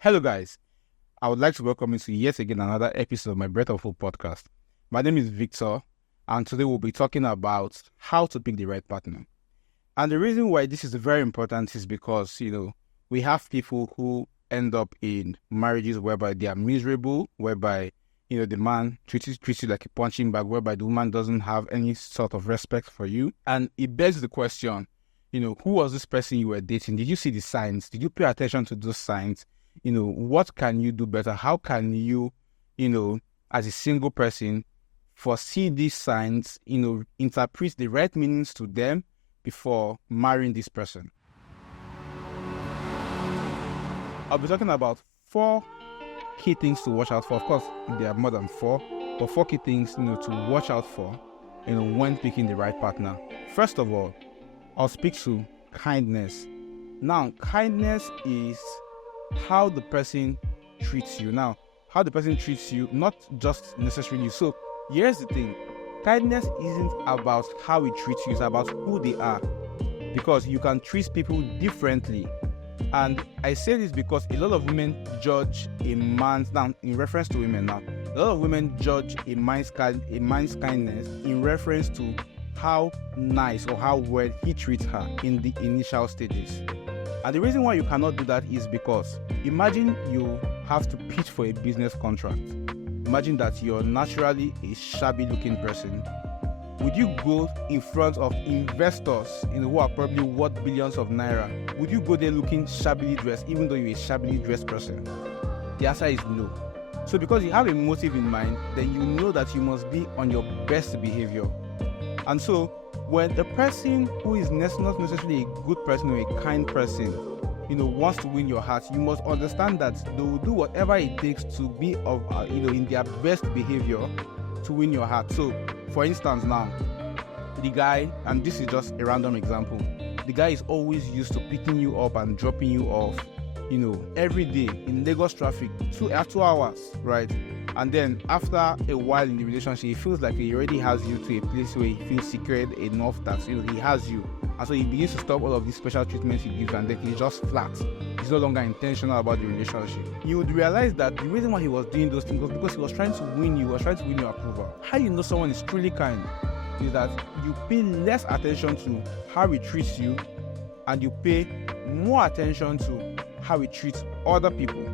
Hello, guys. I would like to welcome you to yet again another episode of my Breath of Hope podcast. My name is Victor, and today we'll be talking about how to pick the right partner. And the reason why this is very important is because, we have people who end up in marriages whereby they are miserable, whereby, the man treats you like a punching bag, whereby the woman doesn't have any sort of respect for you. And it begs the question, who was this person you were dating? Did you see the signs? Did you pay attention to those signs? What can you do better? How can you, as a single person, foresee these signs, interpret the right meanings to them before marrying this person? I'll be talking about 4 key things to watch out for. Of course, there are more than 4, but 4 key things, to watch out for, when picking the right partner. First of all, I'll speak to kindness. Now, kindness is how the person treats you. Now, how the person treats you, not just necessarily. So, here's the thing. Kindness isn't about how he treats you, it's about who they are. Because you can treat people differently. And I say this because a lot of women judge a man's, now in reference to women now, a lot of women judge a man's kindness in reference to how nice or how well he treats her in the initial stages. And the reason why you cannot do that is because imagine you have to pitch for a business contract. Imagine that you're naturally a shabby looking person. Would you go in front of investors, who are probably worth billions of naira? Would you go there looking shabbily dressed, even though you're a shabbily dressed person? The answer is no. So because you have a motive in mind, then you know that you must be on your best behavior. And so when the person who is not necessarily a good person or a kind person, wants to win your heart, you must understand that they will do whatever it takes to be in their best behavior to win your heart. So, for instance, now, the guy, and this is just a random example, the guy is always used to picking you up and dropping you off, every day in Lagos traffic, 2 hours, right? And then after a while in the relationship, he feels like he already has you to a place where he feels secure enough that he has you. And so he begins to stop all of these special treatments he gives, and then he's just flat. He's no longer intentional about the relationship. You would realize that the reason why he was doing those things was because he was trying to win you, was trying to win your approval. How you know someone is truly kind is that you pay less attention to how he treats you, and you pay more attention to how he treats other people.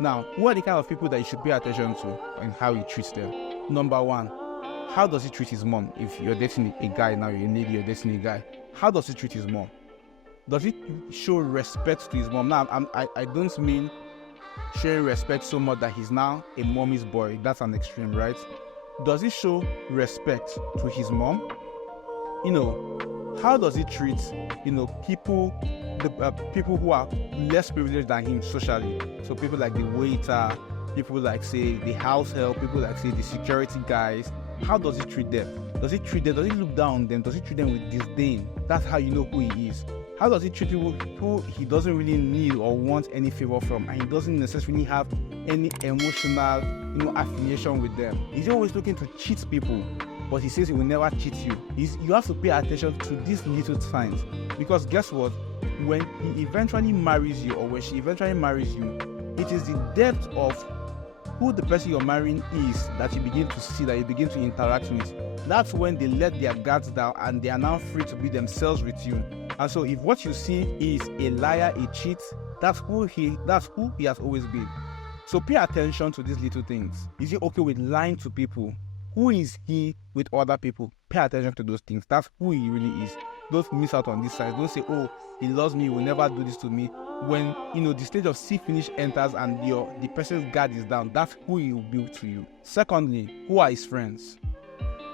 Now, who are the kind of people that you should pay attention to and how he treats them? Number 1, how does he treat his mom? If you're dating a guy now, you're a lady, you're dating a guy, how does he treat his mom? Does he show respect to his mom? Now, I don't mean showing respect so much that he's now a mommy's boy. That's an extreme, right? Does he show respect to his mom? How does he treat, people who are less privileged than him socially? So people like the waiter, people like, say, the house help, people like, say, the security guys. How does he treat them? Does he look down on them? Does he treat them with disdain? That's how you know who he is. How does he treat people who he doesn't really need or want any favor from, and he doesn't necessarily have any emotional, affiliation with them? Is he always looking to cheat people? But he says he will never cheat you. You have to pay attention to these little signs, because guess what? When he eventually marries you, or when she eventually marries you, it is the depth of who the person you're marrying is that you begin to see, that you begin to interact with. That's when they let their guards down and they are now free to be themselves with you. And so if what you see is a liar, a cheat, that's who he has always been. So pay attention to these little things. Is he okay with lying to people? Who is he with other people? Pay attention to those things. That's who he really is. Don't miss out on this side. Don't say, oh, he loves me, he will never do this to me. When, the stage of see finish enters and the person's guard is down, that's who he will be to you. Secondly, who are his friends?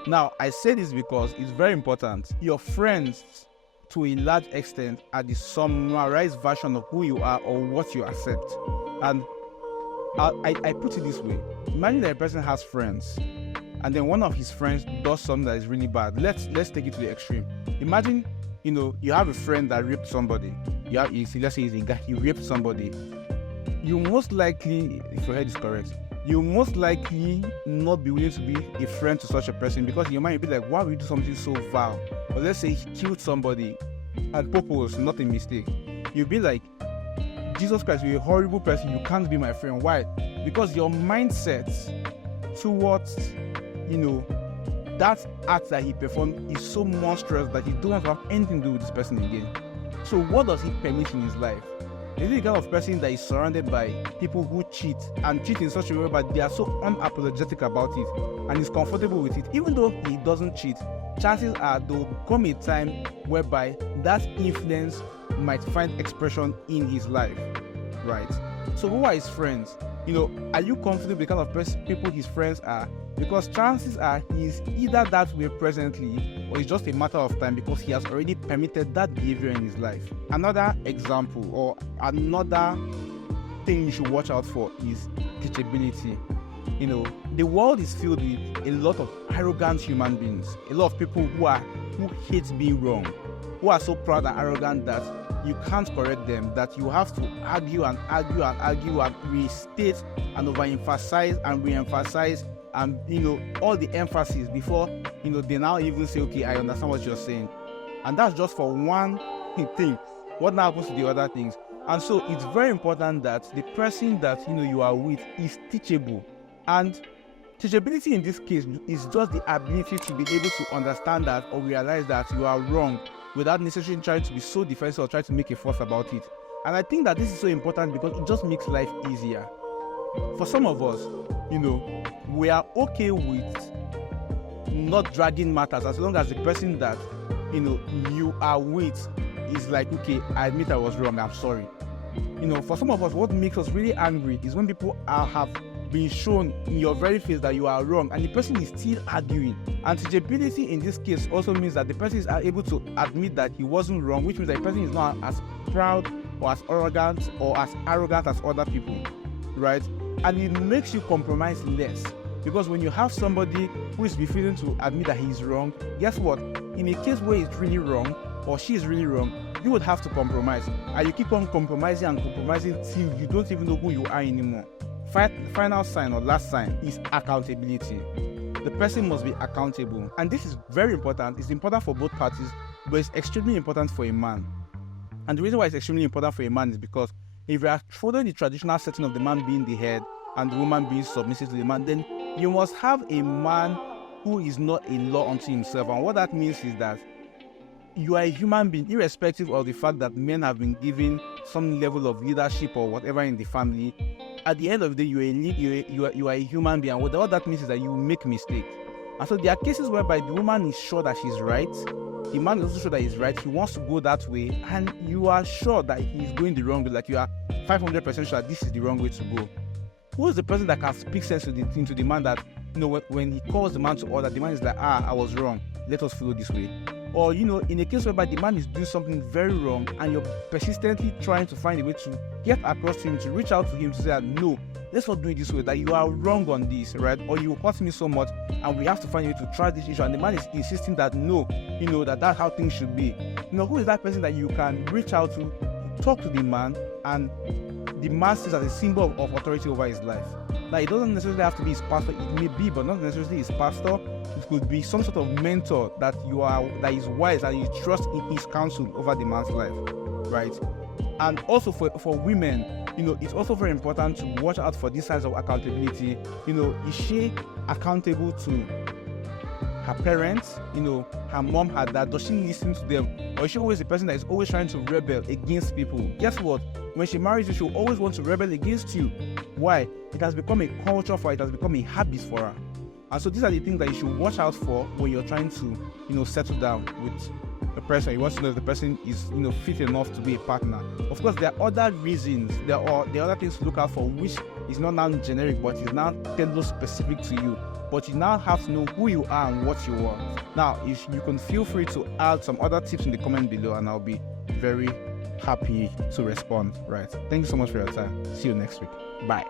Now, I say this because it's very important. Your friends, to a large extent, are the summarized version of who you are or what you accept. And I put it this way. Imagine that a person has friends, and then one of his friends does something that is really bad. Let's take it to the extreme. Imagine, you have a friend that raped somebody. Let's say he's a guy, he raped somebody. You most likely, if your head is correct, you most likely not be willing to be a friend to such a person, because in your mind you'll be like, why would you do something so vile? But let's say he killed somebody and purpose, not a mistake. You'll be like, Jesus Christ, you're a horrible person, you can't be my friend. Why? Because your mindset towards, that act that he performed is so monstrous that you don't want to have anything to do with this person again. So what does he permit in his life? Is he the kind of person that is surrounded by people who cheat and cheat in such a way but they are so unapologetic about it and is comfortable with it? Even though he doesn't cheat, chances are there will come a time whereby that influence might find expression in his life, right? So who are his friends? Are you comfortable with the kind of people his friends are? Because chances are he's either that way presently or it's just a matter of time because he has already permitted that behavior in his life. Another example or another thing you should watch out for is teachability. The world is filled with a lot of arrogant human beings, a lot of people who hate being wrong, who are so proud and arrogant that you can't correct them, that you have to argue and argue and argue and restate and overemphasize and reemphasize and all the emphasis before they now even say, okay, I understand what you're saying. And that's just for one thing. What now happens to the other things? And so it's very important that the person that you are with is teachable. And teachability in this case is just the ability to be able to understand that or realize that you are wrong without necessarily trying to be so defensive or trying to make a fuss about it. And I think that this is so important because it just makes life easier. For some of us, we are okay with not dragging matters as long as the person that you are with is like, okay, I admit I was wrong, I'm sorry. For some of us, what makes us really angry is when people have been shown in your very face that you are wrong and the person is still arguing. And teachability in this case also means that the person is able to admit that he wasn't wrong, which means that the person is not as proud or as arrogant as other people, right? And it makes you compromise less, because when you have somebody who is refusing to admit that he's wrong, guess what? In a case where he's really wrong or she is really wrong, you would have to compromise, and you keep on compromising and compromising till you don't even know who you are anymore. Final sign or last sign is accountability. The person must be accountable, and this is very important. It's important for both parties, but it's extremely important for a man. And the reason why it's extremely important for a man is because if you are following the traditional setting of the man being the head and the woman being submissive to the man, then you must have a man who is not a law unto himself. And what that means is that you are a human being, irrespective of the fact that men have been given some level of leadership or whatever in the family. At the end of the day, you are a human being. And what that means is that you make mistakes. And so there are cases whereby the woman is sure that she's right, the man is also sure that he's right, he wants to go that way, and you are sure that he's going the wrong way, like you are 500% sure that this is the wrong way to go. Who is the person that can speak sense into the man that, when he calls the man to order, the man is like, I was wrong, let us follow this way. Or, in a case whereby the man is doing something very wrong and you're persistently trying to find a way to get across to him, to reach out to him to say that, no, let's not do it this way, that you are wrong on this, right? Or you hurt me so much and we have to find a way to try this issue. And the man is insisting that, no, that's how things should be. Who is that person that you can reach out to, talk to the man, and the man sees as a symbol of authority over his life? Now, it doesn't necessarily have to be his pastor. It may be, but not necessarily his pastor. It could be some sort of mentor that is wise and you trust in his counsel over the man's life, right? And also for women, it's also very important to watch out for these signs of accountability. Is she accountable to her parents? Her mom, her dad? Does she listen to them? Or is she always the person that is always trying to rebel against people? Guess what? When she marries you, she'll always want to rebel against you. Why? It has become a culture for her. It has become a habit for her. And so these are the things that you should watch out for when you're trying to, settle down with a person. You want to know if the person is, fit enough to be a partner. Of course, there are other reasons. There are other things to look out for, which is not now generic, but is now tailored specific to you. But you now have to know who you are and what you want. Now, if you can feel free to add some other tips in the comment below, and I'll be very happy to respond. Right. Thank you so much for your time. See you next week. Bye.